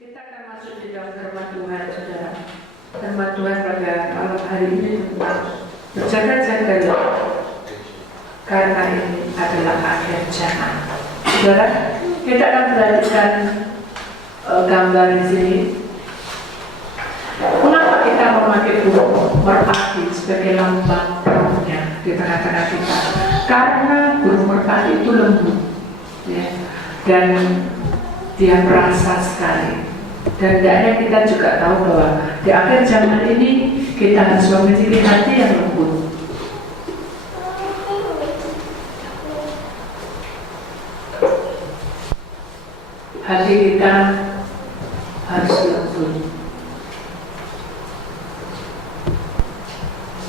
Kita akan masuk di dalam firman Tuhan, saudara. Firman Tuhan pada malam hari ini tentang berjaga-jagalah, karena ini adalah akhir zaman. Saudara, kita akan perhatikan gambar di sini. Mengapa kita memakai burung merpati sebagai lambang rohnya di tengah-tengah kita? Karena burung merpati itu lembut, ya, dan dia merasa sekali. Dan hendaknya kita juga tahu bahwa di akhir zaman ini kita harus memiliki hati yang lembut. Hati kita harus lembut.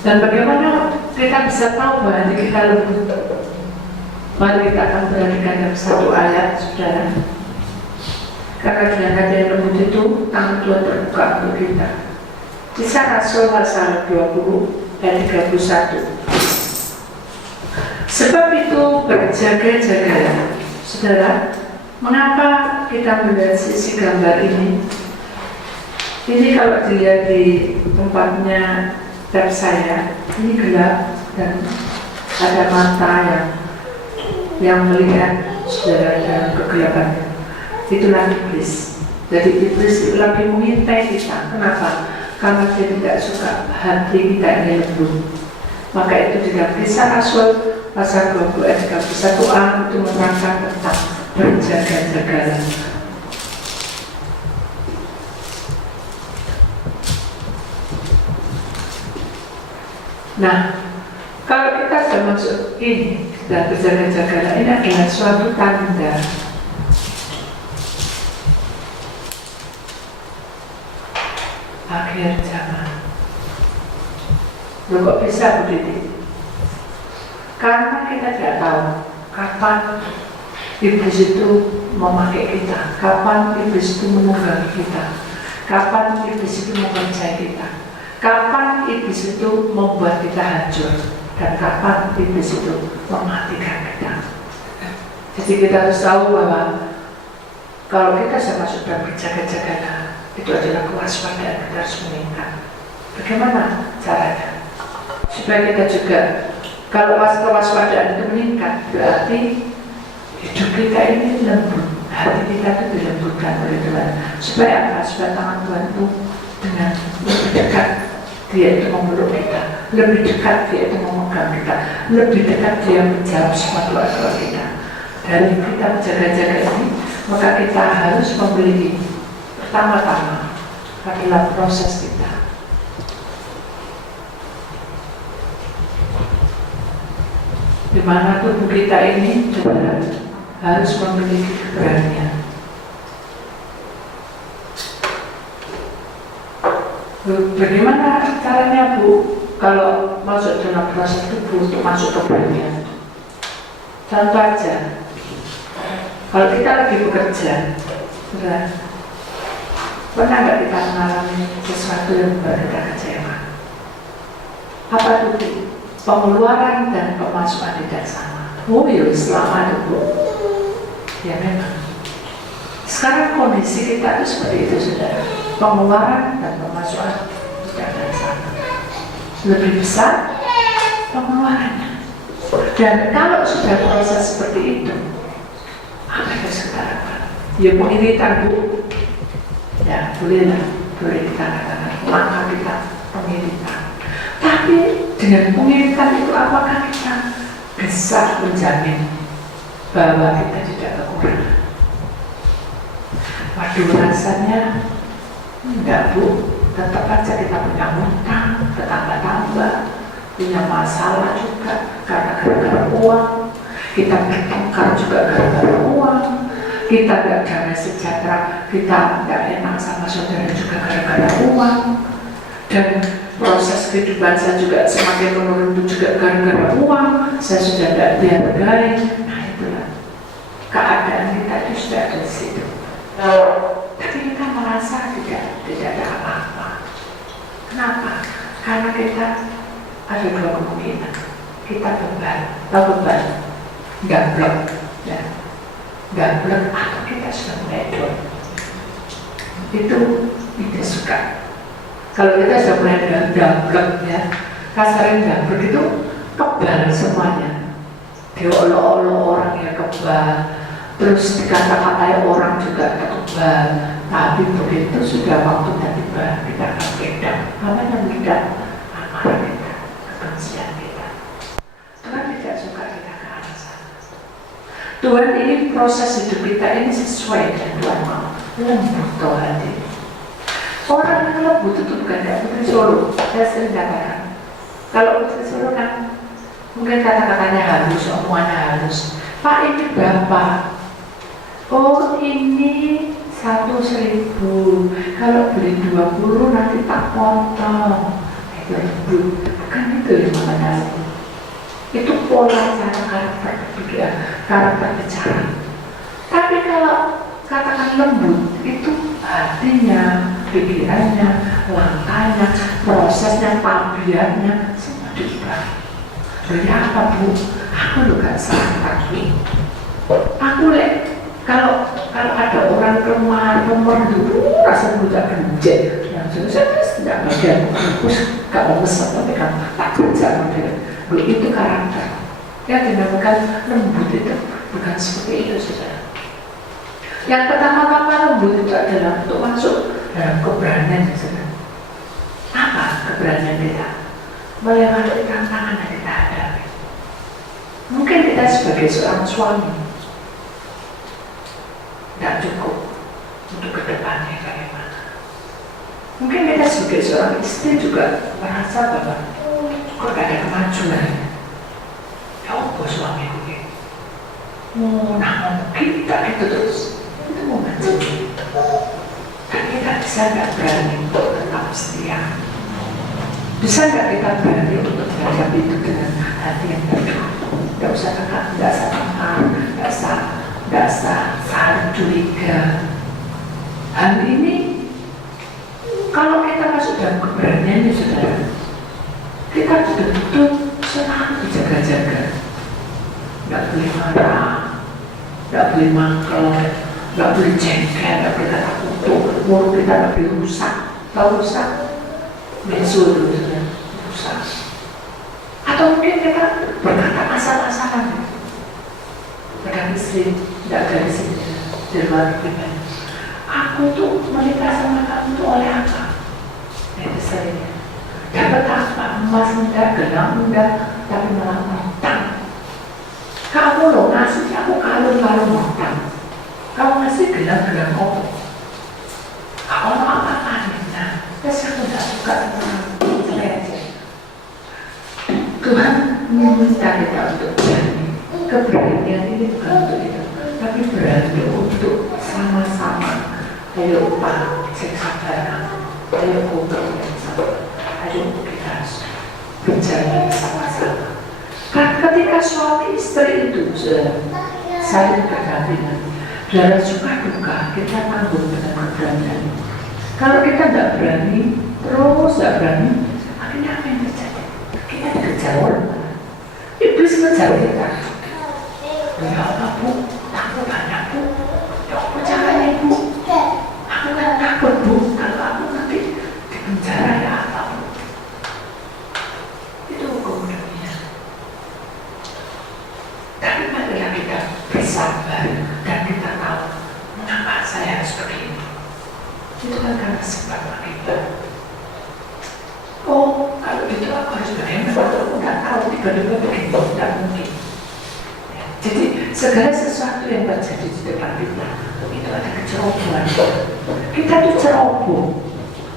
Dan bagaimana kita bisa tahu bahwa hati kita lembut? Mari kita akan perhatikan dalam satu ayat, saudara. Karena dengan hati yang lembut itu, tangan Tuhan terbuka untuk kita. Kisah Rasul pasal 20 ayat 31. Sebab itu berjaga-jagalah. Saudara, mengapa kita melihat sisi gambar ini? Ini kalau dilihat di tempatnya tab saya, ini gelap dan ada mata yang melihat saudara dalam kegelapan. Itulah iblis. Jadi iblis itu lagi mengintai kita. Kenapa? Karena dia tidak suka hati kita ini lembut. Maka itu di dalam Kisah Rasul pasal 20 ayat 31a itu menerangkan tentang berjaga-jagalah. Nah, kalau kita sudah masuk ini dan berjaga-jagalah, ini adalah suatu tanda akhir zaman. Loh, kok bisa begitu? Karena kita tidak tahu kapan iblis itu memakai kita, kapan iblis itu menunggangi kita, kapan iblis itu mengerjai kita, kapan iblis itu membuat kita hancur, dan kapan iblis itu mematikan kita. Jadi kita harus tahu bahwa kalau kita sudah masuk dan berjaga-jagalah, itu adalah kewaspadaan kita harus meningkat. Bagaimana caranya? Supaya kita juga, kalau kewaspadaan itu meningkat, berarti hidup kita ini lembut, hati kita itu dilembutkan oleh Tuhan. Supaya apa? Supaya tangan Tuhan itu dengan lebih dekat dia itu memeluk kita, lebih dekat dia itu memegang kita, lebih dekat dia menjawab semua doa-doa kita. Dari kita menjaga-jaga ini, maka kita harus memiliki pertama-tama adalah proses kita. Di mana tubuh kita ini saudara harus memiliki keberanian. Bagaimana caranya, Bu, kalau masuk dalam proses tubuh untuk masuk keberanian? Contoh aja, kalau kita lagi bekerja, saudara, pernah nggak kita mengalami sesuatu yang membuat kita kecewa? Apa itu? Pengeluaran dan pemasukan tidak sama. Oh iya, selama itu, Bu. Ya memang. Sekarang kondisi kita itu seperti itu, saudara. Pengeluaran dan pemasukan tidak sama. Lebih besar pengeluarannya. Dan kalau sudah proses seperti itu, apa yang harus kita lakukan? Ya pengiritan, Bu. Ya, bolehlah, boleh kita katakan langkah kita pengiritan. Tapi dengan pengiritan itu apakah kita bisa menjamin bahwa kita tidak kekurangan? Waduh, rasanya enggak, Bu. Tetap aja kita punya hutang, bertambah-tambah, punya masalah juga karena gara-gara uang. Kita bertengkar juga gara-gara uang. Kita tidak damai sejahtera, kita tidak enak sama saudara juga gara-gara uang. Dan proses kehidupan saya juga semakin menurun juga gara-gara uang. Saya sudah tidak dihargai. Nah, itulah keadaan kita itu sudah ada di situ. Tapi kita merasa tidak ada apa-apa. Kenapa? Karena kita ada dua kemungkinan. Kita beban, gablok, ya. Gablok atau kita sudah mulai down. itu tidak suka. Kalau kita sudah mulai dablek ya, kasarin dablek itu kebal semuanya. Diolok-olok orang ya kebal, terus dikata-katai orang juga kebal. Tapi begitu sudah waktunya tiba, kita akan beda. Apa yang beda? Amarah kita, kebencian kita. Tuhan tidak suka kita ke arah sana. Tuhan ini proses hidup kita ini sesuai dengan Tuhan mau. Lembut hati. Orang yang lembut itu bukan kayak Putri Solo. Saya sering katakan, kalau Putri Solo kan mungkin kata-katanya halus, omongannya halus. Pak ini Bapak. Oh ini 1.000. Kalau beli 20 nanti tak potong. Itu lembut. Bukan itu yang makanya. Itu pola cara karakter berpikir, karakter bicara. Tapi kalau katakan lembut, itu hatinya, pikirannya, langkahnya, prosesnya, tabiatnya, semua diubah. Jadi apa Bu? Aku juga salah Bu. Aku kalau ada orang remar dulu rasa budak genjet, yang saya tidak bagian, terus gak mau mesat tapi kan tak kerja model. Itu karakter. Ya dinamakan lembut itu bukan seperti itu saudara. Yang pertama-tama lembut itu adalah untuk masuk dalam keberanian saudara. Apa keberanian kita? Melewati tantangan yang kita hadapi. Mungkin kita sebagai seorang suami tidak cukup untuk kedepannya bagaimana. Mungkin kita sebagai seorang istri juga merasa bahwa kok gak ada kemajuan. Ya apa suamiku gitu? Nah kita gitu terus itu mau maju. Dan kita bisa gak berani untuk tetap setia. Bisa gak kita berani untuk menghadapi itu dengan hati yang teduh. Gak usah kakak, gak usah kakak, gak usah saling curiga. Hal ini kalau kita masuk dalam keberaniannya saudara, kita betul-betul selalu jaga-jaga. Gak boleh marah, gak boleh mangkel, gak boleh jengkel, gak boleh kata kutuk, mulut kita gak boleh rusak. Kalau rusak, bensul dulu sudah rusak. Atau mungkin kita berkata asal-asalan pada istri, tidak garis di luar pribadi. Aku tuh menikah sama kamu tuh oleh apa? Itu saya. Dapat apa? Emas enggak, gelang enggak, tapi malah utang. Kamu loh ngasih aku kalung-kalung utang. Kamu ngasih gelang-gelang kopi. Kalau apa-apa nah, terus aku tidak suka aja. Tuhan meminta kita untuk berani. Keberanian ini bukan untuk itu, tapi berani untuk sama-sama. Ayo Pak, cek sabar. Ayo ngobrol bersama. Ayo kita berjalan sama-sama. Ketika suami istri itu saling berdampingan, dalam suka duka kita tanggung dengan keberanian. Kalau kita tidak berani, terus tidak berani, akhirnya apa yang terjadi? Kita dikejar orang. Iblis mengejar kita. Ya apa Bu? Takut banyak Bu. Ya apa caranya Bu? Aku kan takut Bu. Kalau aku nanti di penjara ya apa Bu? Itu hukum dunia. Tapi marilah kita bersabar dan kita tahu mengapa saya harus begini. Itu kan karena sebab akibat. Oh, kalau itu aku harus bagaimana? Aku nggak tahu tiba-tiba begini, tidak mungkin. Jadi segala sesuatu yang terjadi di depan kita itu ada kecerobohan. Kita tuh ceroboh,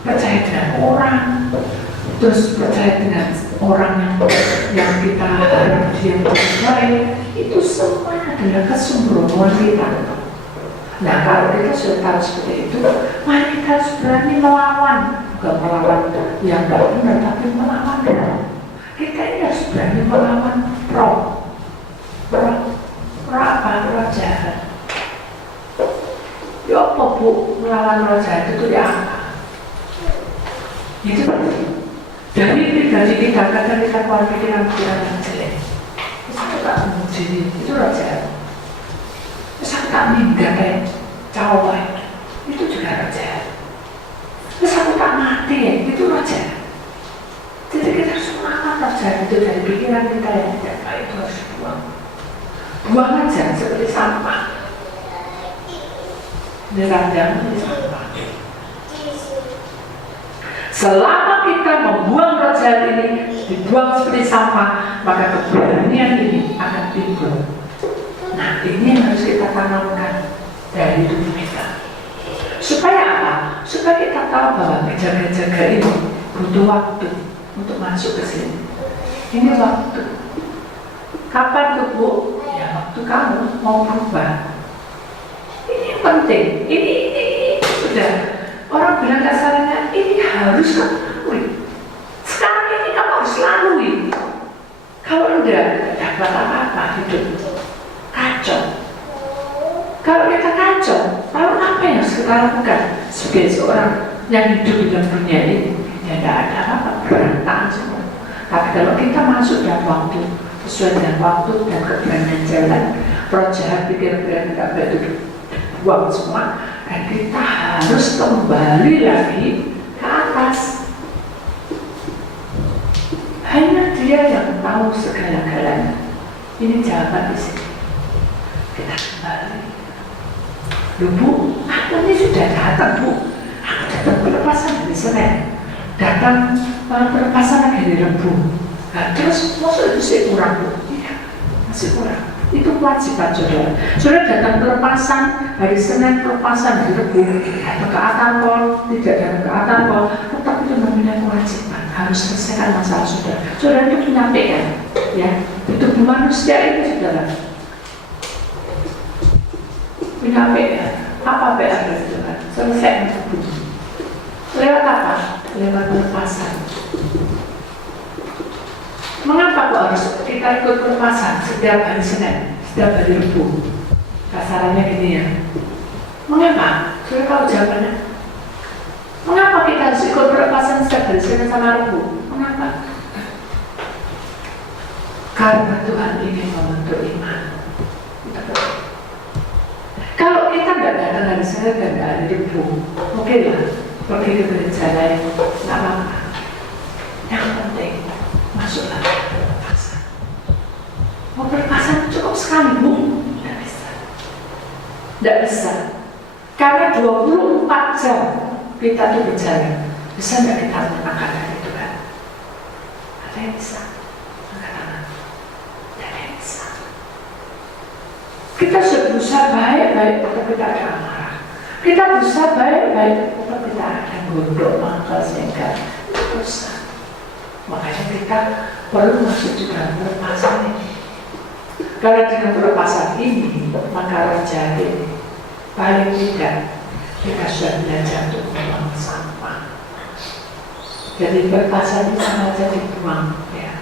percaya dengan orang, terus percaya dengan orang yang kita harap dia baik. Itu semua adalah kesembronoan kita. Nah kalau kita sudah tahu seperti itu, mari kita harus berani melawan, bukan melawan yang tidak benar, tapi melawan kita ini harus berani melawan roh apa? Roh jahat. Ya apa Bu, melawan roh jahat itu ya apa? Itu dari pribadi kita, kadang kita keluar pikiran-pikiran yang jelek. Terus aku tak memuji, itu roh jahat. Terus aku tak minggat kayak cowok, itu juga roh jahat. pikiran kita yang tidak baik itu harus dibuang. Buang aja seperti sampah. Dirandang seperti sampah. Selama kita membuang roh jahat ini, dibuang seperti sampah, maka keberanian ini akan timbul. Nah, ini yang harus kita tanamkan dari hidup kita. Supaya apa? Supaya kita tahu bahwa jaga-jaga ini butuh waktu untuk masuk ke sini. Ini waktu. Kapan tuh, Bu? Ya, waktu kamu mau berubah. Ini penting. Ini sudah. Orang bilang kasarnya, ini harus kamu lalui. Sekarang ini kamu harus lalui. Kalau enggak, dapat apa-apa hidup. Kacau. Kalau kita kacau, lalu apa yang harus kita lakukan sebagai seorang yang hidup di dalam dunia ini? Ya tidak ada apa-apa, berantakan semua. Tapi kalau kita masuk dalam waktu, sesuai dengan waktu dan keberanian jalan, roh jahat pikiran tidak baik itu buang semua, dan kita harus kembali lagi ke atas. Hanya Dia yang tahu segala-galanya. Ini jawaban di sini. Kita kembali. Loh Bu, aku ini sudah datang Bu. Aku datang pelepasan hari Senin, datang pelepasan hari Rabu. Nah, terus maksud itu masih kurang Bu? Iya, masih kurang. Itu kewajiban saudara. Saudara datang pelepasan hari Senin, pelepasan hari Rabu, datang ke Atangkol, tidak datang ke Atangkol, tetap itu namanya kewajiban. Harus selesaikan masalah saudara. Saudara itu menyampaikan, ya, itu manusia ini saudara. Menyampaikan apa PR dari Tuhan, selesai hidup. Lewat apa? Lewat pelepasan. Mengapa kok harus kita ikut pelepasan setiap hari Senin, setiap hari Rabu? Kasarannya gini ya. Mengapa? Sudah tahu jawabannya. Mengapa kita harus ikut pelepasan setiap hari Senin sama Rabu? Mengapa? Karena Tuhan ingin membentuk iman. Kalau kita nggak datang hari Senin dan hari Rabu, oke lah, pergi ke gereja lain, nggak apa-apa. Yang penting masuklah pelepasan. Mau pelepasan cukup sekali Bu? Tidak bisa. Tidak bisa. Karena 24 jam kita tuh berjalan. Bisa nggak kita menangkan hari Tuhan? Ada yang bisa? Angkat tangan. Tidak ada yang bisa. Kita sudah berusaha baik-baik, tetap kita ada amarah. Kita berusaha baik-baik, tetap kita ada gondok, mangkal, sehingga itu berusaha. Makanya kita perlu masuk di dalam pelepasan ini. Karena dengan pelepasan ini, maka roh jahat ini paling tidak kita sudah belajar untuk membuang sampah. Jadi pelepasan itu sama saja dibuang, ya.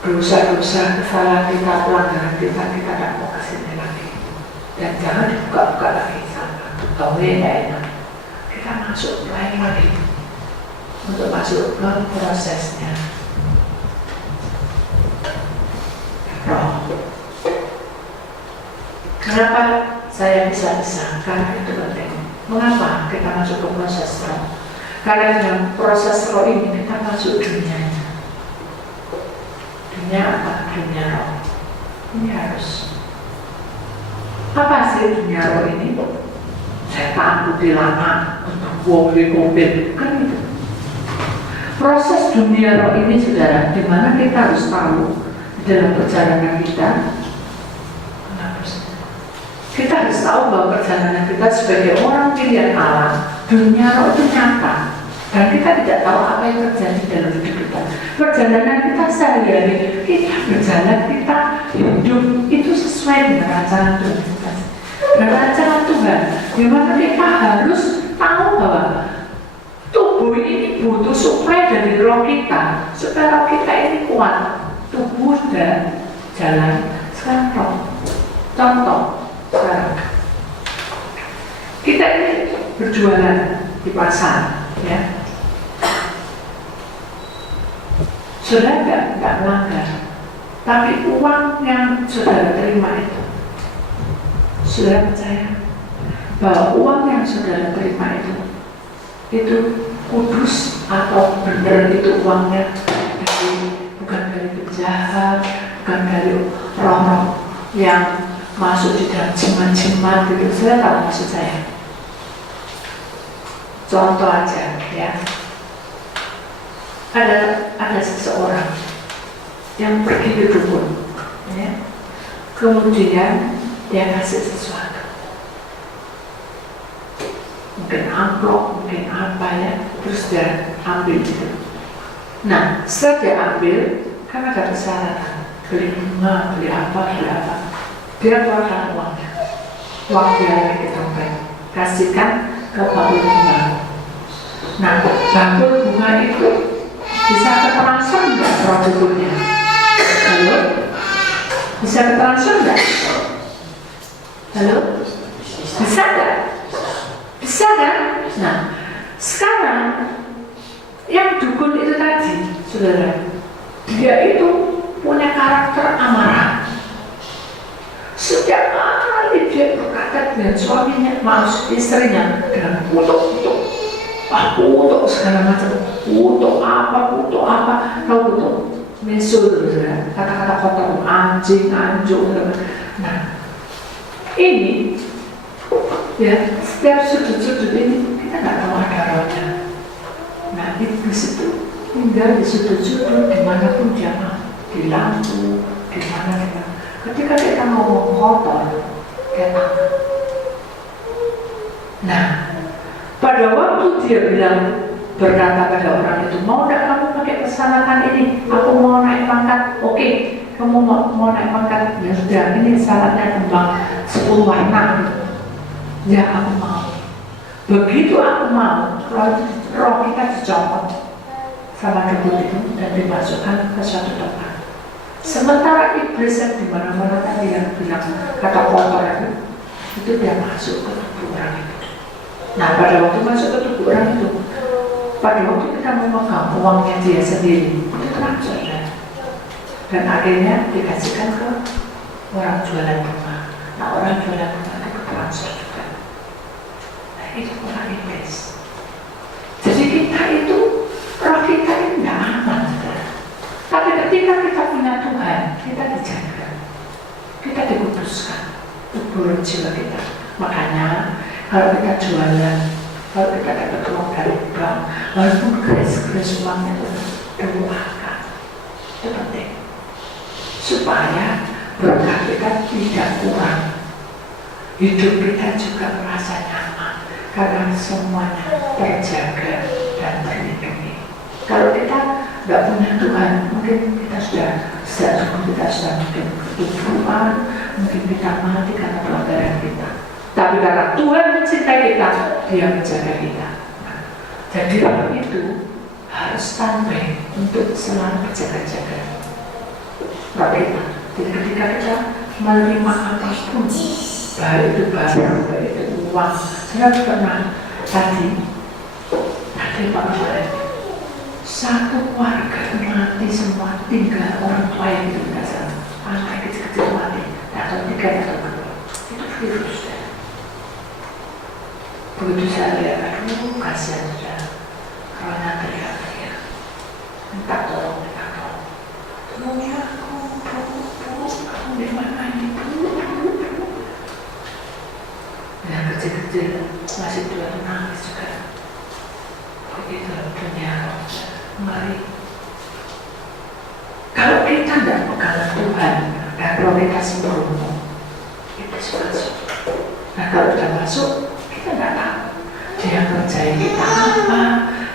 Dosa-dosa, kesalahan kita, pelanggaran kita tidak mau kesini lagi. Dan jangan dibuka-buka lagi sampah. Kalau ini tidak enak, kita masuk lain lagi. Untuk masuk ke prosesnya roh. Kenapa saya bisa? Karena itu penting. Mengapa kita masuk ke proses roh? Karena dalam proses roh ini kita masuk dunianya. Dunia apa? Dunia roh. Ini harus. Apa sih dunia roh ini? Saya takut lama untuk wong COVID kan itu. Proses dunia roh ini saudara, di mana kita harus tahu dalam perjalanan kita. Kita harus tahu bahwa perjalanan kita sebagai orang pilihan Allah, dunia roh itu nyata, dan kita tidak tahu apa yang terjadi dalam hidup kita. Perjalanan kita sehari-hari, kita berjalan, kita hidup itu sesuai dengan rancangan Tuhan. Dan rancangan Tuhan, di mana kita harus tahu bahwa tubuh ini butuh suplai dari roh kita, supaya roh kita ini kuat. Tubuh dan jalan, sekarang roh. Contoh, sekarang kita ini berjualan di pasar, ya. Saudara nggak melanggar, tapi uang yang saudara terima saudara percaya bahwa uang yang saudara terima itu kudus atau benar itu uangnya bukan dari penjara. jahat, bukan dari roh-roh yang masuk di dalam jimat-jimat gitu. Saya tahu maksud saya. Contoh aja ya, ada seseorang yang pergi ke dukun, ya. Kemudian dia kasih sesuatu, mungkin amplop, mungkin apa ya, terus dia ambil itu. Nah, setelah dia ambil, kan ada persyaratan, beli bunga, beli apa, dia keluarkan uangnya, uang dia lagi di dompet, kasihkan ke bakul bunga. Nah, bakul bunga itu bisa ketransfer nggak produknya? Halo? Bisa ketransfer nggak? Halo? Bisa nggak? Bisa kan? Nah, sekarang yang dukun itu tadi, saudara, dia itu punya karakter amarah. Setiap kali dia berkata dengan suaminya, maaf istrinya, dengan kutuk, kutuk segala macam, kutuk apa, kau kutuk, mesul, kata-kata kotor, anjing, anjung. Nah, ini ya, setiap sudut-sudut ini kita nggak tahu ada rohnya. Nah, iblis itu tinggal di sudut-sudut dimanapun dia mau, di lampu, di mana. Ketika kita ngomong kotor, dia takut. Nah, pada waktu dia bilang, berkata pada orang itu, mau tidak kamu pakai pesanan ini? Aku mau naik pangkat. Oke, kamu mau naik pangkat? Ya sudah, ini syaratnya kembang 10 warna. Ya, aku mau. Begitu aku mau, roh kita dicopot sama dukun itu dan dimasukkan ke suatu tempat. Sementara iblis yang dimana-mana tadi yang bilang kata kotor itu dia masuk ke tubuh orang itu. Nah, pada waktu masuk ke tubuh orang itu, pada waktu kita memegang uangnya dia sendiri, itu transfer ya. Dan akhirnya dikasihkan ke orang jualan bunga. Nah, orang jualan bunga itu transfer juga. Nah, itu orang iblis. Jadi kita itu, roh kita ini tidak aman. Tapi ketika kita punya Tuhan, kita dijaga, kita dikuduskan tubuh jiwa kita. Makanya kalau kita jualan, kalau kita dapat uang dari bank, walaupun kris uangnya itu doakan, itu penting supaya berkah kita tidak kurang, hidup kita juga merasa nyaman karena semuanya terjaga dan terlindungi. Kalau kita tidak punya Tuhan, mungkin kita sudah mungkin ketubuhan, mungkin kita mati karena pelanggaran kita. Tapi karena Tuhan mencintai kita, Dia menjaga kita. Nah, jadi orang itu harus standby untuk selalu berjaga-jaga. Jadi ketika kita menerima apapun, baik itu barang, baik itu uang, saya pernah tadi ada Pak, satu keluarga mati semua, tinggal orang tua yang itu tidak sana, anak kecil-kecil mati, atau 3 atau 2, itu virus ya. Begitu saya lihat, aduh kasihan sudah, rohnya teriak-teriak, minta tolong. Tolongnya aku, kamu di mana ini, yang kecil-kecil masih 2 nangis juga. Begitu dunia roh. Mari, kalau kita tidak pegang Tuhan dan roh kita sembrono, itu masuk. Nah, kalau sudah masuk, kita tidak tahu dia ngerjain kita apa,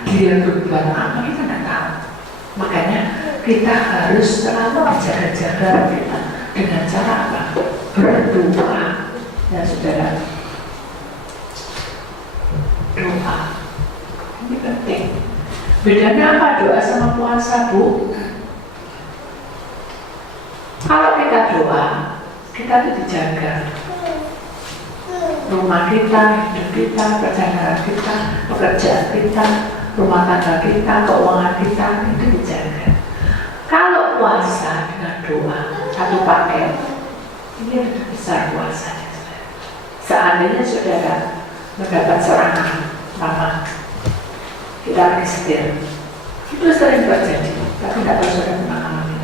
dia berbuat apa, kita tidak tahu. Makanya kita harus selalu menjaga-jaga kita dengan cara apa? Berdoa, ya saudara. Doa ini penting. Bedanya apa doa sama puasa, Bu? Kalau kita doa, kita itu dijaga. Rumah kita, hidup kita, perjalanan kita, pekerjaan kita, rumah tangga kita, keuangan kita, itu dijaga. Kalau puasa dengan doa, satu paket, ini lebih besar puasanya. Seandainya saudara mendapat serangan lama, kita lagi setir, itu sering terjadi, tapi tidak tahu sudah pernah mengalami.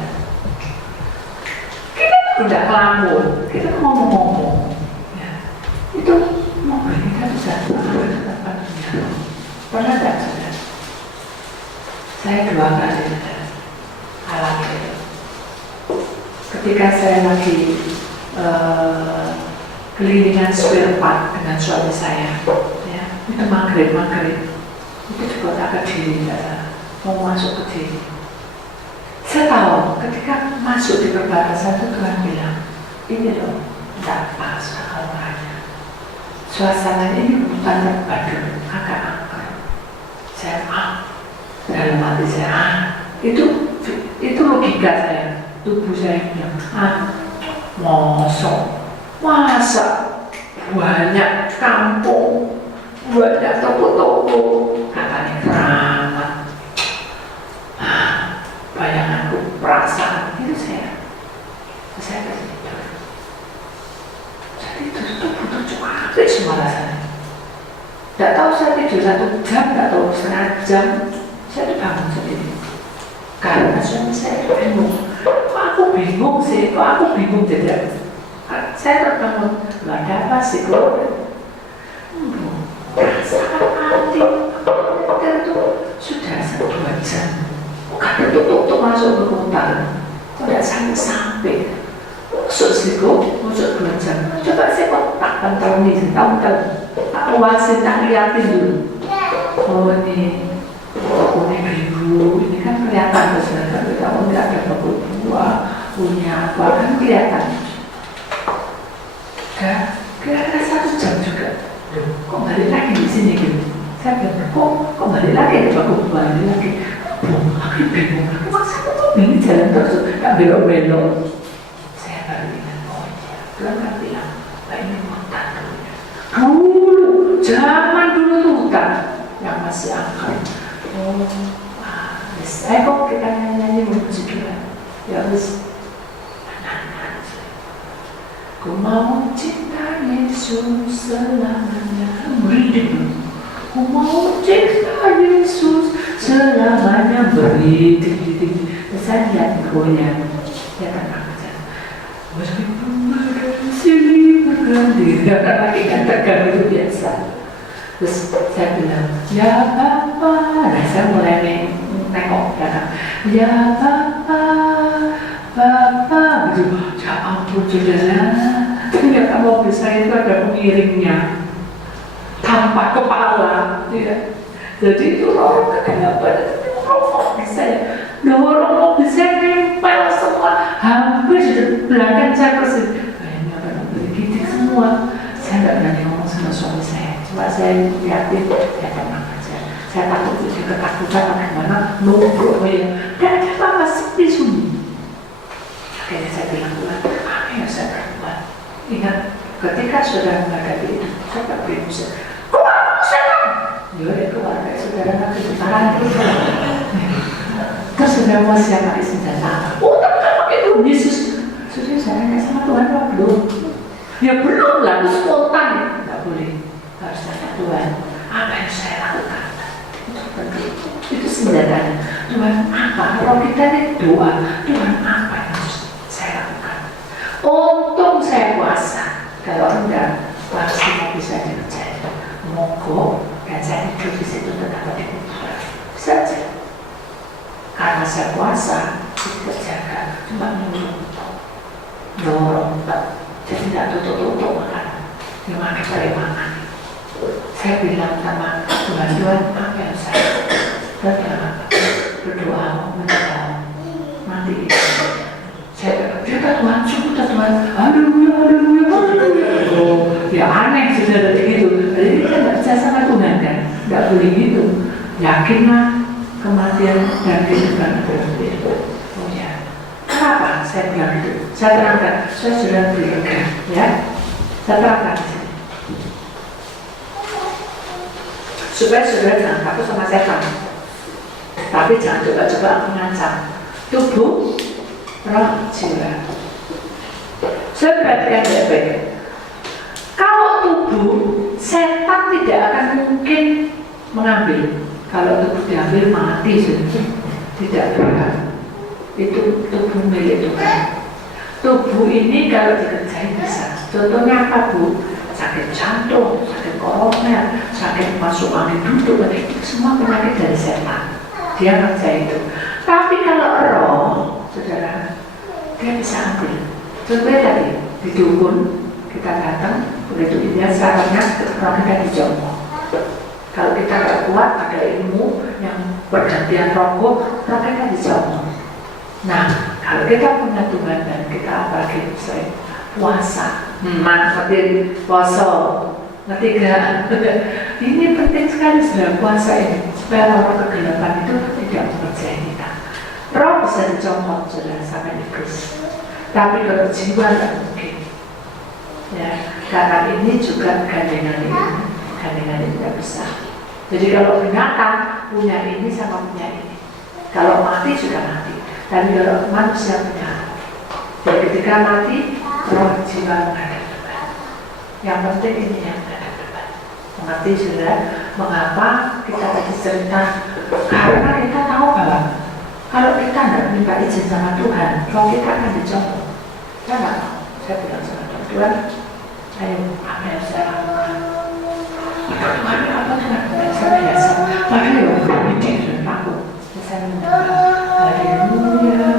tidak ngelamun, kita ngomong-ngomong. Ya. Itu mobil kita bisa mengarah ke tempat dunia. Pernah tidak saudara? Saya 2 kali alami itu. Ketika saya lagi kelilingan spare part dengan suami saya, ya, itu maghrib itu di kota Kediri, mau masuk Kediri. Saya tahu ketika masuk di perbatasan itu Tuhan bilang, ini loh, tidak pas orangnya. Suasana ini bukan terpadu, agak angker. Saya dalam hati saya, itu logika saya, tubuh saya bilang, masa banyak kampung, banyak toko-toko, katanya keramat. Bayanganku, perasaan itu saya kasih tidur. Saya tidur itu butuh capek semua rasanya. Tidak tahu saya tidur 1 jam, tidak tahu setengah jam, saya bangun sendiri. Karena suami saya bingung. Kok aku bingung sih? Kok aku bingung tidak? Saya terbangun, nggak ada apa sih kok? Perasaan hati itu sudah 1-2 jam. Bukan tutup masuk ke kota, tidak sampai. Masuk situ, masuk 2 jam. Coba saya kontak tahun ini, tahun-tahun. Aku masih tak liatin dulu. Oh ini biru, ini kan kelihatan sebenarnya. Kamu nggak ada pokok buah, punya apa kan kelihatan. Kira-kira 1 jam juga. Kok balik lagi di sini gitu? Saya bilang, kok balik lagi ke pokok buah ini lagi? Aku bingung, masa aku ini jalan terus, gak belok-belok. Saya baru ingat, oh iya, Tuhan kan bilang, ini hutan dulu. Zaman dulu tuh hutan yang masih angker. Saya kok kita nyanyi memuji Tuhan. Ya wis, ku mau cinta Yesus selamanya. Merinding. Ku mau cinta Yesus selamanya, beritik-titik. Saya lihat goyang, ya tenang aja. Meskipun sini berganti, lagi katakan itu biasa. Terus saya bilang, ya Bapa, nah saya mulai nengok belakang. Ya Bapa, gitu. Ya ampun saudara, ternyata mobil saya itu ada pengiringnya. Tanpa kepala, ya. Jadi itu orang kenapa mobil saya, dorong mobil saya nempel semua, hampir di belakang saya persis. Ini apa begitu semua. Saya nggak berani ngomong sama suami saya, cuma saya lihatin, ya tenang aja. Saya takut jadi ketakutan bagaimana nubruk ya, tidak ada apa-apa, sepi sunyi. Akhirnya saya bilang Tuhan, apa yang saya perbuat? Ingat, ketika sudah menghadapi itu, saya tak bingung. Ya keluar kayak saudara nanti putaran terus sudah mau siap pakai senjata. Tapi kan pakai itu Yesus. Sudah saya nggak sama Tuhan apa belum? Ya belum lah, itu spontan. Nggak boleh. Harus tanya Tuhan, apa yang saya lakukan? Itu senjatanya. Tuhan apa? Kalau kita ini doa, Tuhan apa yang harus saya lakukan? Untung saya puasa. Kalau enggak, pasti bisa dipercaya. Mogok. Dan saya hidup di situ tetap di kuburan saja. Karena saya puasa, itu terjaga, cuma minum, dorong, jadi tidak tutup-tutup makan, cuma kita makan. Saya bilang sama Tuhan, apa yang saya lakukan? Berdoa, mendoa, mati. Saya berkata, Tuhan, cukup Tuhan, haleluya. Ya aneh sudah dari gitu. Jadi kita tidak bisa sama Tuhan kan, tidak boleh gitu. Yakinlah kematian dan kehidupan adalah beda. Oh ya, kenapa saya bilang itu? Saya terangkan, saya sudah berikan, ya. Saya terangkan supaya saudara jangan takut sama setan. Tapi jangan coba-coba mengancam tubuh, roh, jiwa. Saya perhatikan baik-baik. Kalau tubuh, setan tidak akan mungkin mengambil. Kalau tubuh diambil mati sudah. Tidak benar. Itu tubuh milik Tuhan. Tubuh ini kalau dikerjain bisa. Contohnya apa Bu? Sakit jantung, sakit koroner, sakit masuk angin duduk, itu semua penyakit dari setan. Dia ngerjain itu. Tapi kalau roh, saudara, dia bisa ambil. Contohnya tadi di dukun kita datang, begitu dilihat caranya roh kita dijongkok. Kalau kita nggak kuat ada ilmu yang pergantian rokok, roh kita dijongkok. Nah, kalau kita punya Tuhan dan kita apalagi sering puasa, ngerti puasa, ngerti gak? Ini penting sekali sudah puasa ini supaya roh kegelapan itu tidak mengerjai kita. Roh bisa dicongkok sudah sampai iblis, tapi kalau jiwa tidak mungkin. Ya, karena ini juga gandengan ini tidak bisa. Jadi kalau binatang punya ini sama punya ini, kalau mati sudah mati. Dan kalau manusia punya, jadi ketika mati, roh jiwa menghadap Tuhan. Yang penting ini yang menghadap Tuhan. Mengerti sudah mengapa kita tadi cerita? Karena kita tahu bahwa kalau kita tidak minta izin sama Tuhan, roh kita akan dicongkok. Saya nggak mau. Saya bilang sama Tuhan, ayo apa yang saya lakukan? Tuhan apa Tuhan? Saya biasa. Ayo, ini sudah takut. Saya mendengar. Haleluya,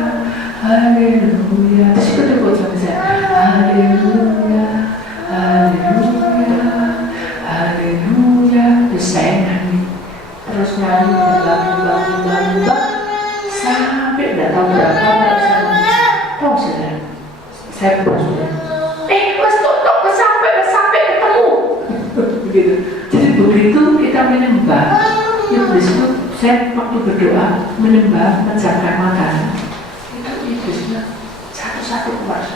haleluya. Terus itu buat suami saya. Haleluya, haleluya, haleluya. Terus saya nyanyi, terus nyanyi, bang, sampai tidak tahu berapa saya tahu sudah. Saya pun sudah. Mas tutup sampai ketemu. Begitu. Jadi begitu kita menyembah, iblis itu. Saya waktu berdoa menyembah menjamkan mata itu iblisnya satu-satu keluar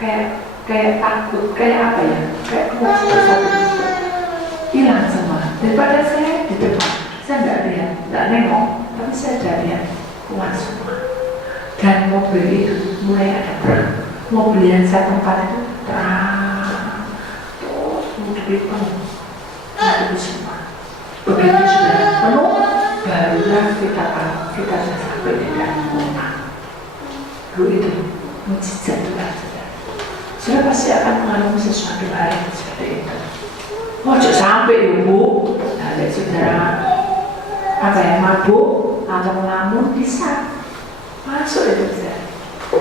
kayak takut, kayak apa ya, kayak keluar satu-satu hilang semua. Daripada saya di depan, saya nggak nengok, tapi saya sudah lihat keluar semua. Dan mobil itu mulai ada perang. Mobil yang saya tempat itu terang, terus mobil penuh, mobil semua. Begitu sudah penuh, barulah kita tahu kita sudah sampai di dalam kota. Lalu itu mujizat Tuhan sudah pasti akan mengalami sesuatu hal yang seperti itu. Ojo sampai ibu, ada saudara apa yang mabuk atau melamun bisa masuk itu saudara.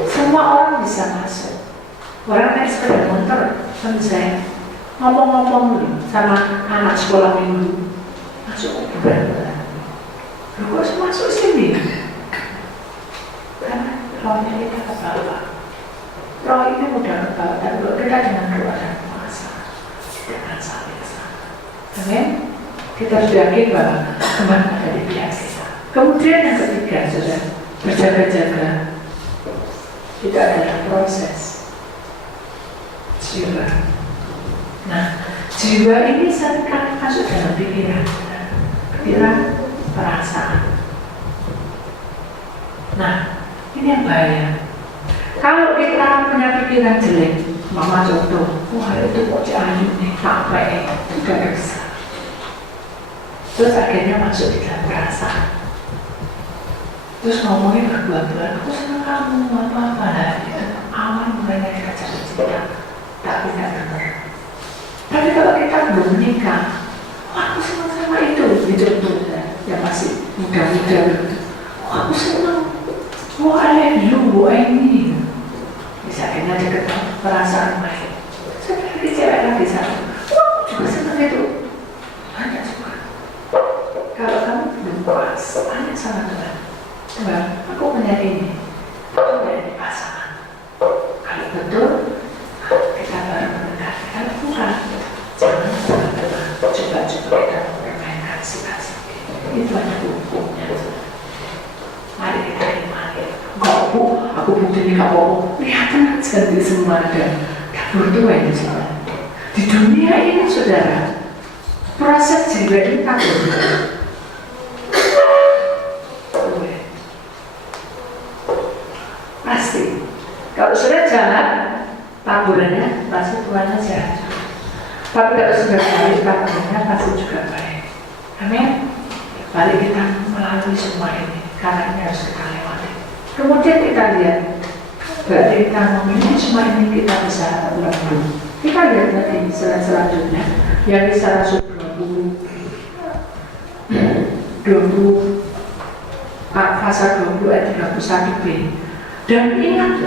Semua orang bisa masuk. Orang naik sepeda motor, sama saya ngomong-ngomong sama anak sekolah minggu. Masuk kuburan. Lu kok masuk sini? Karena rohnya kita kebawa. Roh ini mudah kebawa, dan kalau kita dengan doa dan puasa tidak akan sampai ke sana. Amin. Kita sudah yakin bahwa Tuhan ada di pihak kita. Kemudian yang ketiga, sudah berjaga-jaga. Itu adalah proses jiwa. Nah, jiwa ini seringkali masuk dalam pikiran, perasaan. Nah, ini yang bahaya. Kalau kita punya pikiran jelek, mama contoh, wah itu kok Ayu nih, sampai itu gak bisa. Terus akhirnya masuk di dalam perasaan. Terus ngomongnya berbuat-buat, aku senang kamu, apa-apa lah. Itu awal mulanya kita jatuh cinta, tapi tidak benar. Tapi kalau kita belum menikah, wah aku senang sama itu, contoh yang masih muda-muda. Wah aku senang, wah I love you, I need. Bisa akhirnya dia ketemu perasaan baik. Seperti cewek lagi satu, wah aku juga senang itu. Banyak juga. Kalau kamu belum puas, tanya sama Tuhan. Tuhan, aku punya ini. Aku punya ini pasangan. Kalau betul, kita baru mendekati. Kalau bukan, jangan teman-teman coba-coba kita permainkan kasih. Itu hanya hukumnya. Mari kita imani. Enggak bu, aku bukti ini gak bohong. Lihatkan aja di semua ada dapur tua ini saudara. Di dunia ini saudara, proses jiwa ini takut. Pasti. Kalau sudah jalan, taburannya pasti tuannya jalan. Tapi kalau sudah baik, taburannya pasti juga baik. Amin. Mari kita melalui semua ini, karena ini harus kita lewati. Kemudian kita lihat Berarti kita memiliki semua ini kita bisa lembut. Kita lihat nanti selanjutnya yang Kisah Rasul 20 pasal 20 ayat 31b. Dan ingat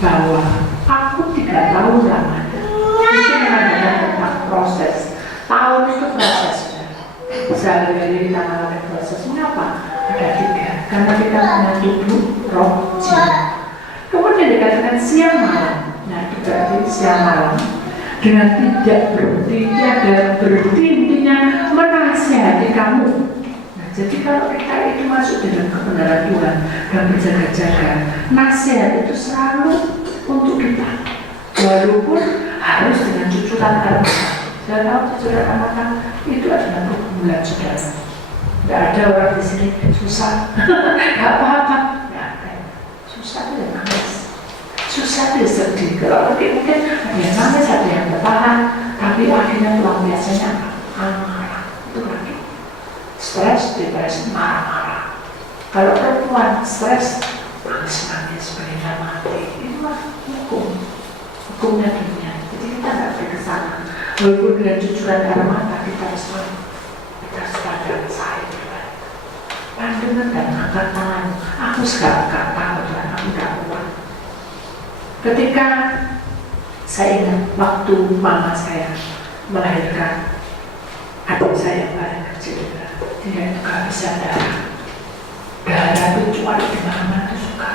bahwa aku 3 tahun lamanya. Itu menandakan tentang proses. Tahun itu proses. Sehari-hari kita mengalami proses. Mengapa? Ada 3. Karena kita punya tubuh, roh, jiwa. Kemudian dikatakan siang malam. Nah, itu berarti siang malam dengan tidak berhenti, tiada berhenti, intinya menasihati kamu. Nah, jadi kalau kita itu masuk dalam kebenaran Tuhan dan berjaga-jaga, nasihat itu selalu untuk kita, walaupun harus dengan cucuran air mata. Saya tahu cucuran air mata itu adalah pergumulan saudara. Tidak ada orang di sini susah, nggak apa-apa, nggak ada. Susah itu yang nangis, susah itu sedih. Kalau mungkin ada yang nangis, ada yang bertahan, tapi akhirnya tulang biasanya marah-marah. Itu lagi stres, depresi, marah-marah. Kalau perempuan stres, nangis-nangis, pengen mati. Itulah hukumnya dunia. Jadi kita nggak pergi ke sana. Walaupun dengan cucuran air mata kita harus sadar saya. Pandangan dan angkat tangan. Aku sekarang nggak tahu Tuhan, aku nggak kuat. Ketika saya ingat waktu mama saya melahirkan adik saya yang paling kecil, dia itu kehabisan darah. Darah itu cuma di mana-mana itu suka.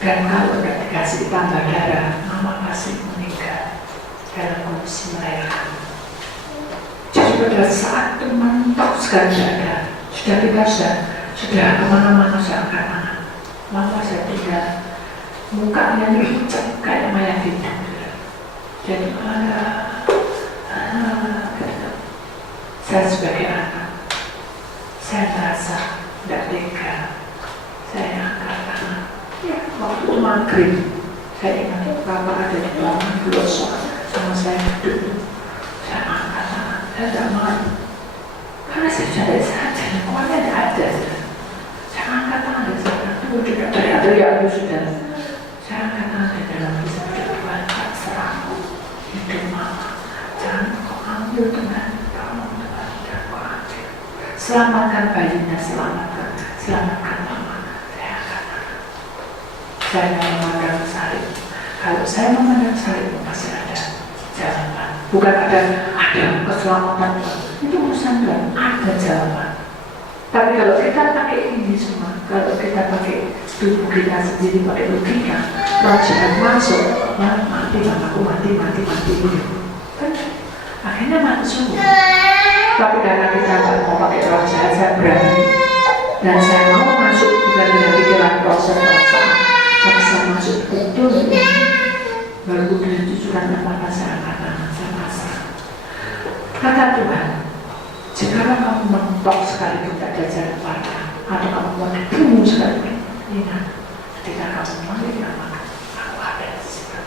Dan kalau tidak dikasih tambah darah, mama pasti meninggal dalam kondisi melahirkan. Jadi pada saat itu mentok sekali darah. Sudah kita sudah kemana-mana saya angkat tangan. Mama saya tinggal mukanya pucat kayak mayat hidup. Jadi saya sebagai anak, saya merasa tidak tega. Saya angkat tangan. Ya, waktu itu maghrib, saya ingat Bapak ada di belakang pelosok sama saya duduk. Saya angkat tangan, saya tidak malu. Karena saya sudah dari saja, kuatnya tidak ada. Saya angkat tangan dari sana, itu tidak teriak-teriak itu sudah. Saya angkat tangan dari dalam bisa Tuhan, tak serangku, hidup mama. Jangan kau ambil Tuhan, tolong Tuhan, dan kau ambil. Selamatkan bayinya, selamatkan mama. Saya angkat tangan. Saya memandang salib. Kalau saya memandang salib, pasti ada jawaban. Bukan ada keselamatan. Itu urusan Tuhan, ada jawaban. Tapi kalau kita pakai ini semua, kalau kita pakai tubuh kita sendiri, pakai logika, kerajaan masuk, ya mati, aku mati. Kan akhirnya mati semua. Tapi karena kita tidak mau pakai kerajaan, saya berani. Dan saya mau masuk bukan dengan pikiran proses perasaan, tapi saya masuk betul. Baru dengan cucuran apa saya katakan, saya pasrah. Kata Tuhan, jika kamu mentok sekali tidak ada jalan pada, atau kamu mau dibunuh sekali, ingat, ketika kamu memanggil nama, aku ada di situ.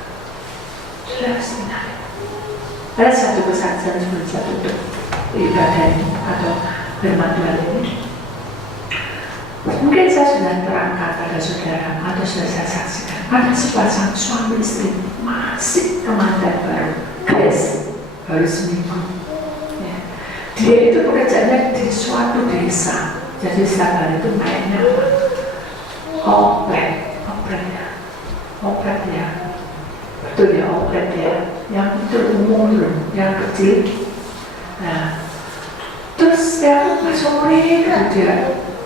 Sudah senang. Ada satu kesaksian sebelum saya tutup ibadah ini atau firman Tuhan ini. Mungkin saya sudah terangkat pada saudara atau sudah saya saksikan. Ada sepasang suami istri masih kemandan baru, Grace, baru seminggu. Dia itu pekerjaannya di suatu desa. Jadi setiap hari itu mainnya apa? Opret ya. Betul ya, opret ya. Yang itu umum loh, yang kecil. Nah, terus ya sore dia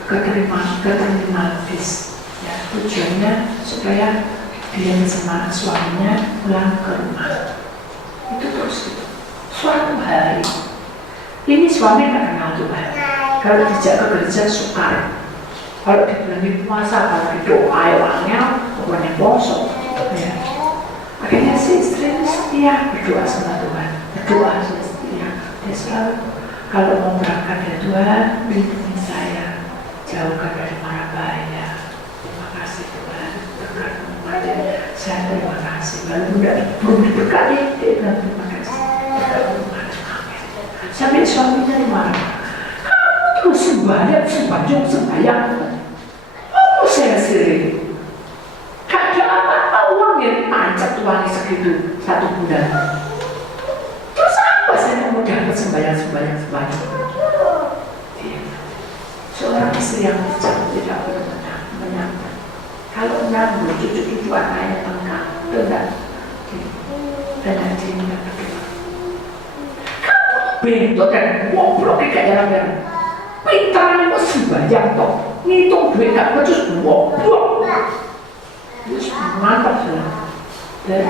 keterima bis. Ya, tujuannya supaya dia bersama suaminya pulang ke rumah. Itu terus gitu. Suatu hari. Ini suami tak kenal Tuhan. Kalau dijak ke gereja sukar. Kalau dibilangin puasa, kalau didoa orangnya pokoknya bosok. Ya. Akhirnya si istri setia berdoa sama Tuhan. Berdoa setia. Dia selalu kalau mau berangkat dari Tuhan, lindungi saya, jauhkan dari mara bahaya. Terima kasih Tuhan. Saya terima kasih. Lalu belum diberkati, dia bilang terima kasih. Sampai suaminya marah. Kamu terus sembahyang. Oh, saya sering. bulan. Terus apa saya mau dapat sembahyang? Seorang istri yang bijak tidak pernah menyangka kalau menanggung cucu-cucu anaknya tengah dan cinta berdua. Kamu bentuk dan ngobrol kayak jalan-jalan. Pintarnya mau sembahyang toh, ngitung duit gak becus ngobrol. Terus mantap sudah. Dan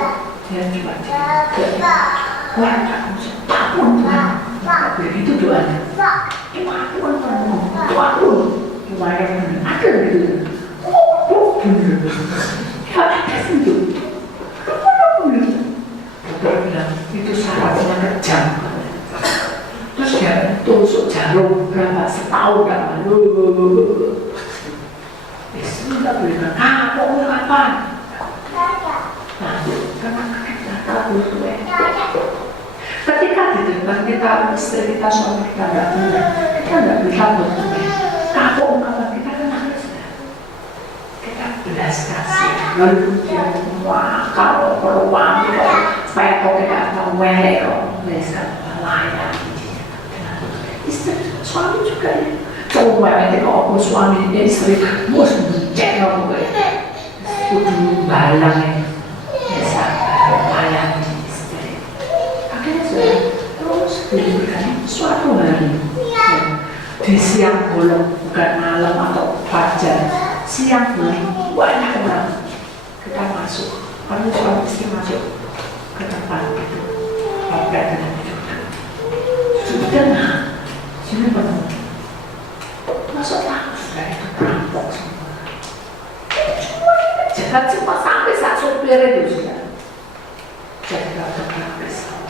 dia cuma wah kamu setahun Tuhan. Begitu doanya. Apapun Tuhan, lumayan ada gitu. Oh, bener. Ya, kasih itu. Dokter bilang itu syaratnya kejam. Terus dia tusuk jarum berapa setahun kan? Tidak boleh kan? Kamu kapan? Nah, karena kita tahu itu. Ketika di depan kita, istri kita, suami kita tidak benar, kita tidak bisa bertemu. Kapok ungkapan kita kan nangis. Kita belas kasih. Lalu dia wah kalau peluang itu supaya kau tidak mau melek, bisa melayani. Istri, suami juga ya. Coba nanti kalau suami istri, mus mencet kamu kayak kudu balang ya. Bisa melayani. Terus diberikan suatu hari di siang bolong, bukan malam atau fajar, siang bolong banyak orang kita masuk, kami suami istri masuk ke tempat itu, sampai dengan itu sudah sini penuh, masuk tak sudah itu perampok semua, jahat semua sampai saat supir itu sudah jadi orang pisau.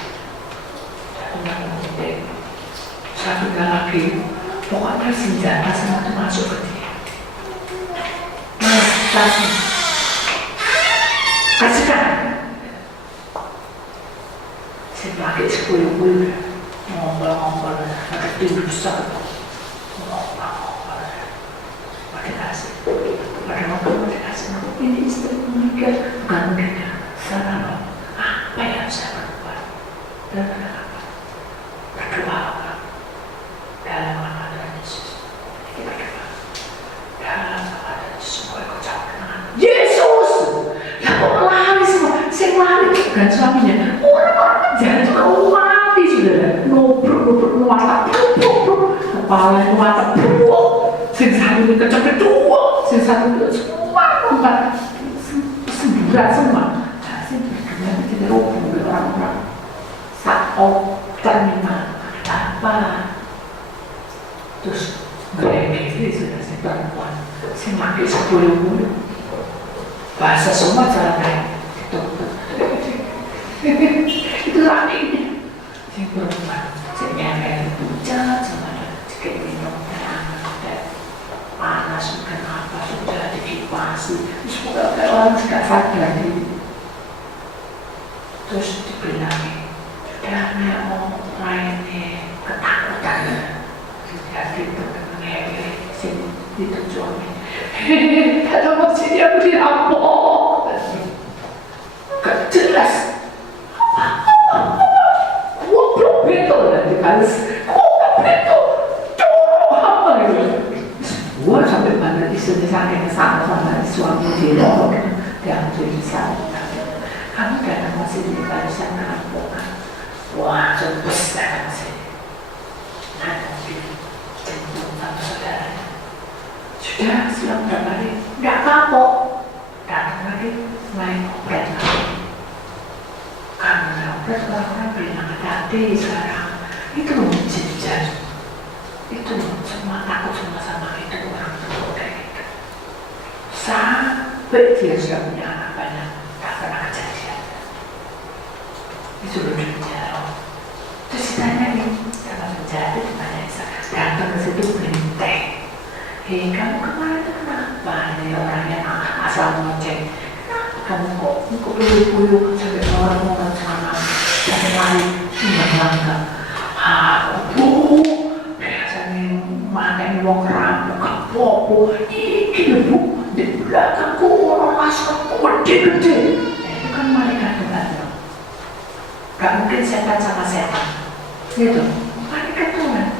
Satu lagi, pokoknya senjata semua itu masuk ke dia. Mas, kasihkan. Saya pakai 10 ngobrol, pakai tidur besar, ngobrol, pakai kasih, pakai ngobrol, pakai kasih. Ini istri meninggal, bukan meninggal. Salah, apa yang saya berbuat? Dan berdoa dalam nama Tuhan Yesus. Kita berdoa dalam nama Tuhan Yesus. Semua ikut campur Yesus. Ya kok lari semua? Saya lari bukan suaminya. Orang-orang jalan juga mati sudah. Nubruk, nuwata, kepala nuwata, sing satu itu kecil dua, sing satu itu semua tempat semburat semua. Saya berdoa kita roboh orang-orang. Saat terima apa? Terus berhenti sudah si perempuan, si makin 10 bahasa semua cara lain itu lagi si perempuan, si nyanyi pucat sama sedikit minum teh panas kenapa sudah dikipasi, sudah orang tidak sadar diri. Terus dibilangi, sudah mau lainnya ketakutan. Jadi mengenai sini itu suami. Kata maksudnya dia dirampok. Gak jelas. Goblok betul dan dibales. Goblok betul. Apa gitu? Semua sampai mana istri saking sama suami dia yang jadi sana. Kamu kadang masih dibales yang merampokan. Wah, cepet datang sini. Sudah silang berapa hari, nggak kapok, datang lagi main operet lagi. Karena operet orang-orang bilang hati-hati sekarang, itu menjijat, itu semua takut sama itu orang tua kayak gitu. Sampai dia sudah punya anak banyak, tak pernah kejadian. Itu belum dipenjara. Terus ditanyain, kalau penjara itu ditanyain, datang ke situ beli teh. Hei, kamu kemarin itu kenapa? Ini orangnya asal ngoceh. Kamu kok puyuh-puyuh sampai orang-orang sana sampai lari tidak langka. Biasanya makan wong rampok kapopo. Iki bu di belakangku orang asal gede-gede. Itu kan mereka Tuhan. Gak mungkin setan sama setan. Gitu. Malaikat Tuhan.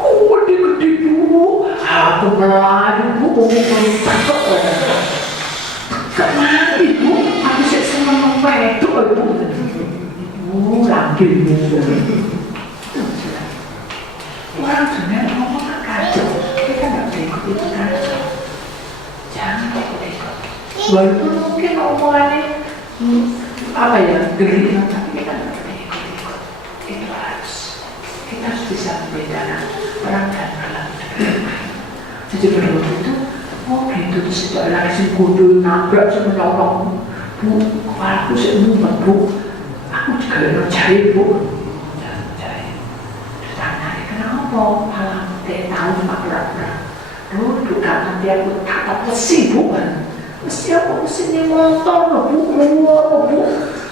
Oh, gede-gede Bu. Aku melayu Bu, ngomong cakep. Gak mati Bu. Aku sih seneng wedok Bu. Lagi Bu. Orang dunia ngomong kacau. Kita gak boleh ikut itu kacau. Jangan ikut-ikut. Walaupun mungkin omongannya apa ya, geli, tapi kita nggak boleh ikut-ikut. Itu kita harus bisa membedakan perang dan malam. Jadi pada waktu itu, oh gitu, terus itu lagi si gundul nabrak sama nyolong. Bu, kepala aku sih mumet Bu. Aku juga mau cari Bu. Cari. Ditanya, kenapa malam dia tahu cuma berat-berat. Duduk kan nanti aku tatap besi Bu. Mesti aku mesinnya motor Bu, Bu.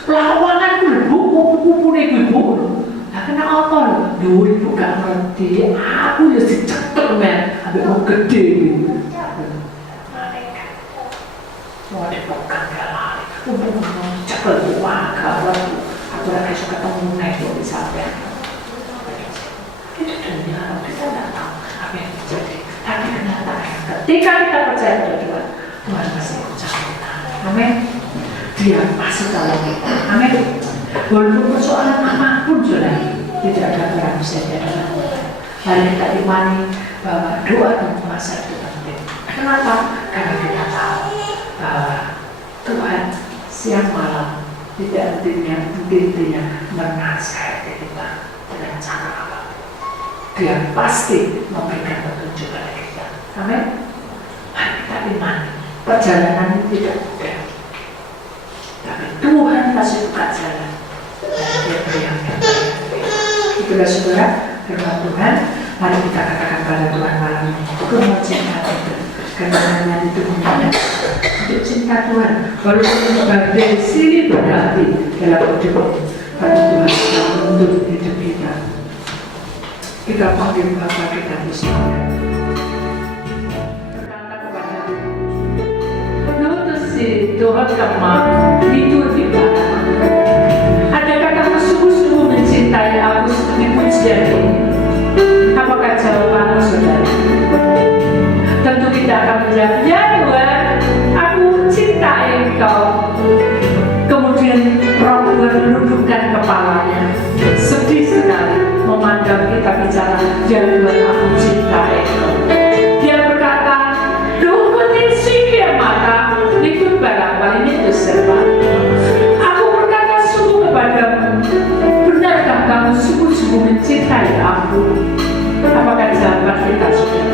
Lawangan Bu, kupu-kupu nih Bu. Nah kenapa dulu Bu gak ngerti, aku ya si cekel men, ambil mau gede Bu. Malaikat mau dipegang gak lari, aku mau cekel Bu, wah gawat Bu. Aku lagi suka ketemu naik Bu di sampai. Itu dunia, kita gak tahu apa yang terjadi. Tapi kenyataan, ketika kita percaya pada Tuhan, Tuhan pasti ucap kita. Amin. Dia pasti tolong kita. Amin. Walaupun persoalan apapun sudah tidak ada barang bisa dalam Tuhan. Hal yang tak imani bahwa doa dan puasa itu penting. Kenapa? Karena kita tahu bahwa Tuhan siang malam tidak henti-hentinya menasihati kita dengan cara apa. Dia pasti memberikan petunjuk kepada kita. Amin. Mari kita imani. Perjalanan itu tidak mudah, tapi Tuhan kasih buka jalan dan Dia beri yang terbaik. Itulah saudara firman Tuhan. Mari kita katakan pada Tuhan malam ini, Tuhan cinta itu, karena hanya itu mudah untuk cinta Tuhan. Walaupun badai sini berarti dalam hidup pada Tuhan yang menuntut hidup kita. Kita panggil Bapa kita di sini. Tuhan kamu itu di mana? Adakah kamu sungguh-sungguh mencintai aku seperti pujian ini? Apakah jawabanmu saudara? Tentu kita akan menjawab, ya Tuhan, aku cintai Engkau. Kemudian Roh Tuhan menundukkan kepalanya, sedih sekali memandang kita bicara, ya Tuhan, aku cintai Engkau. Dia berkata, "Dukutin sikir mata, ikut barang ini beserta." Aku berkata sungguh kepadamu, benarkah kamu sungguh-sungguh mencintai aku? Apakah jawaban kita sudah?